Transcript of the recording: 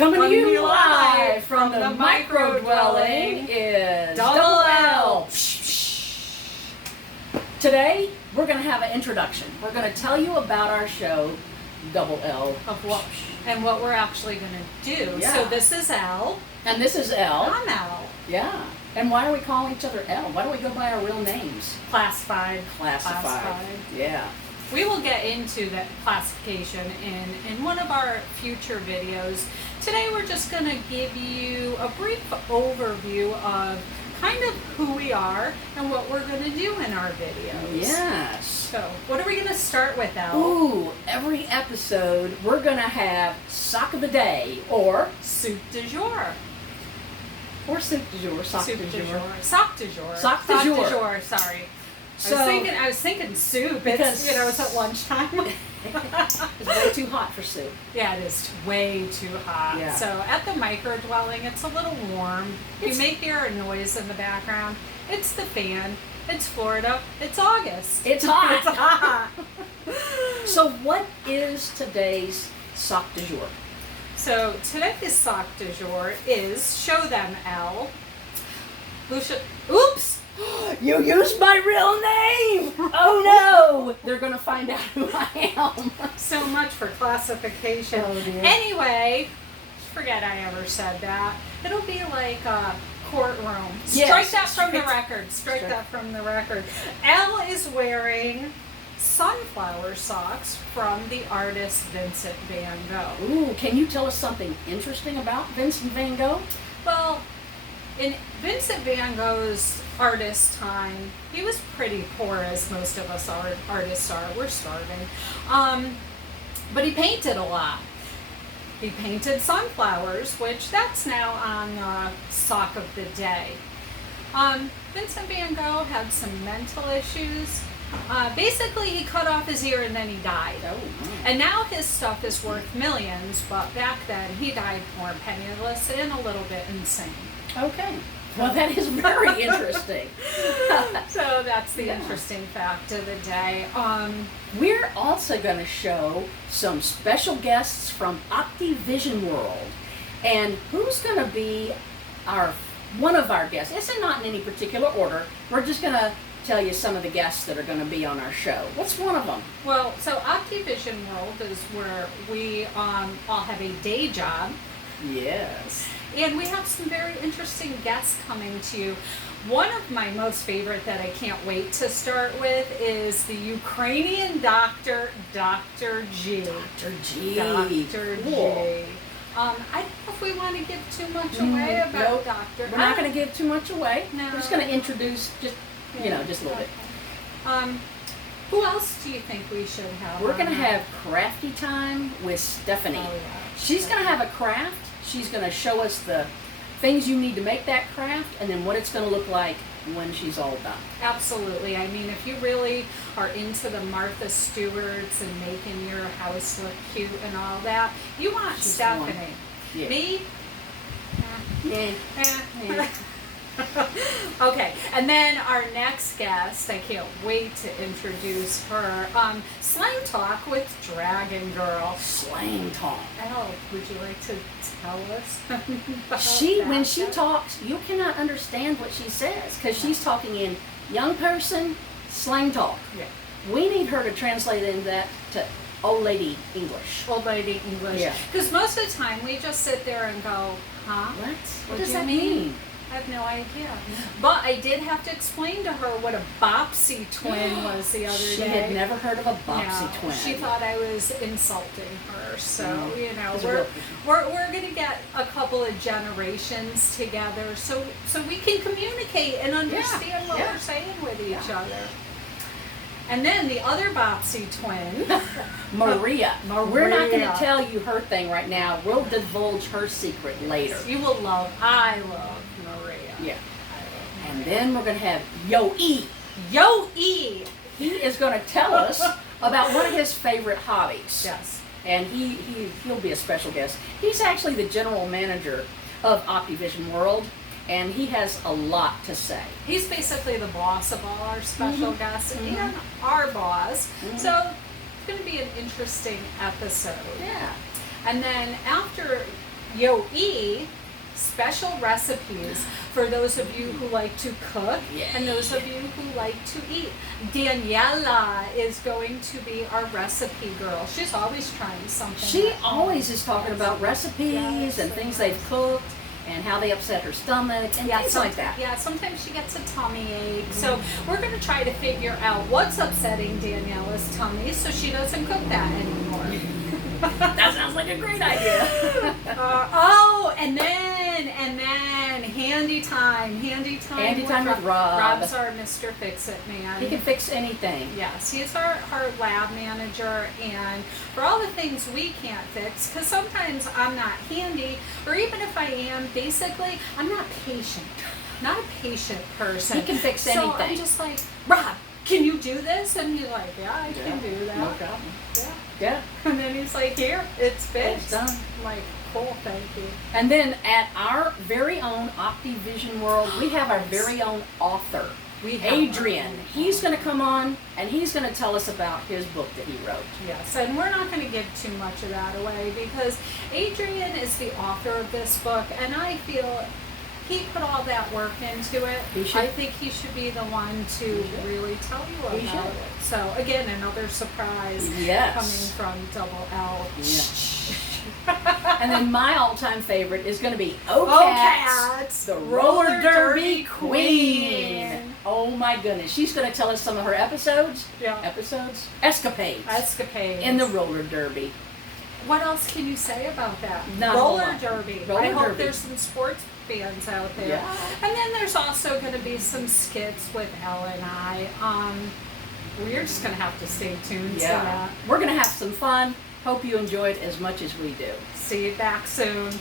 Coming to you live from the micro dwelling is L Psh Psh. Today we're going to have an introduction. We're going to tell you about our show, Double L of what and what we're actually going to do. Yeah. So this is L. And this is L. I'm L. Yeah. And why do we call each other L? Why don't we go by our real names? Classified. Yeah. We will get into that classification in one of our future videos. Today we're just going to give you a brief overview of kind of who we are and what we're going to do in our videos. Yes. So, what are we going to start with, Al? Ooh, every episode we're going to have Sock of the Day or Soup du jour. Or Soup du jour, Sock du jour. Sock du jour. Sock du jour. Sorry. So, I was thinking soup. Because it's at lunchtime. It's way too hot for soup. Yeah, it is way too hot. Yeah. So at the micro dwelling, it's a little warm. You may hear a noise in the background. It's the fan. It's Florida. It's August. It's hot. It's hot. So what is today's sock du jour? So today's sock du jour is show them L. Oops. You used my real name! Oh no! They're gonna find out who I am. So much for classification. Oh, dear. Anyway, forget I ever said that. It'll be like a courtroom. Yes, Strike that from the record. Strike that from the record. Elle is wearing sunflower socks from the artist Vincent van Gogh. Ooh, can you tell us something interesting about Vincent van Gogh? Well, in Vincent van Gogh's artist time, he was pretty poor, as most of us artists are. We're starving. But he painted a lot. He painted sunflowers, which that's now on the sock of the day. Vincent van Gogh had some mental issues. Basically, he cut off his ear and then he died. Oh, wow. And now his stuff is worth millions, but back then he died poor, penniless, and a little bit insane. Okay. Well, that is very interesting. So that's the interesting fact of the day. We're also going to show some special guests from Optivision World. And who's going to be one of our guests? It's not in any particular order. We're just going to tell you some of the guests that are going to be on our show. What's one of them? Well, so Optivision World is where we all have a day job. Yes. And we have some very interesting guests coming to you. One of my most favorite that I can't wait to start with is the Ukrainian doctor, Dr. G. Dr. G. Dr. Cool. G. I don't know if we want to give too much away about Nope. Dr. We're not going to give too much away. No. We're just going to introduce just a little bit. Who else do you think we should have? We're going to have crafty time with Stephanie. Oh, yeah. She's going to have a craft. She's going to show us the things you need to make that craft and then what it's going to look like when she's all done. Absolutely. I mean, if you really are into the Martha Stewarts and making your house look cute and all that, you want She's Stephanie. Yeah. Me? Yeah. Okay, and then our next guest, I can't wait to introduce her. Slang Talk with Dragon Girl. Slang talk. Elle, would you like to tell us about When that? she talks, you cannot understand what she says because she's talking in young person slang talk. Yeah. We need her to translate into that to old lady English. Old lady English. Yeah. Because most of the time we just sit there and go, huh? What do does you that mean? I have no idea. But I did have to explain to her what a Bopsy twin was the other day. She had never heard of a Bopsy No, twin. she thought I was insulting her. So, It's we're going to get a couple of generations together so we can communicate and understand what we're saying with each other. And then the other Bopsy twin, Maria. We're not going to Maria. tell you her thing right now. We'll divulge her secret later. I love Maria. Yeah. I love And then we're going to have Yo-E. Yo-E. He is going to tell us about one of his favorite hobbies. Yes. And he'll be a special guest. He's actually the general manager of Optivision World, and he has a lot to say. He's basically the boss of all our special guests and our boss. So it's going to be an interesting episode. Yeah. And then after Yo E, special recipes for those of you who like to cook and those of you who like to eat. Daniela is going to be our recipe girl. She's always trying something. She always is talking about recipes and things they've cooked and how they upset her stomach and things like that. Yeah, sometimes she gets a tummy ache. So we're going to try to figure out what's upsetting Daniela's tummy so she doesn't cook that anymore. That sounds like a great idea. And then handy time with Rob. Rob's our Mr. Fix-It man. He can fix anything. Yes, he's our lab manager, and for all the things we can't fix, because sometimes I'm not handy, or even if I am, basically, I'm not patient. Not a patient person. He can fix anything. So I'm just like, Rob, can you do this? And he's like, yeah, I can do that. No problem. Yeah. And then he's like, here, it's fixed. It's done. I'm like, cool, thank you. And then at our very own Optivision World, we have our very own author, Adrian. He's going to come on and he's going to tell us about his book that he wrote. Yes, and we're not going to give too much of that away because Adrian is the author of this book, and I feel he put all that work into it. I think he should be the one to really tell you about it. So again, another surprise coming from Double L. And then my all-time favorite is going to be Cats, the roller derby queen. Oh my goodness, she's going to tell us some of her escapades in the roller derby. What else can you say about that? Roller derby. Roller I hope derby. There's some sports fans out there. Yeah. And then there's also going to be some skits with Elle and I. We're just going to have to stay tuned to that. We're going to have some fun. Hope you enjoyed as much as we do. See you back soon.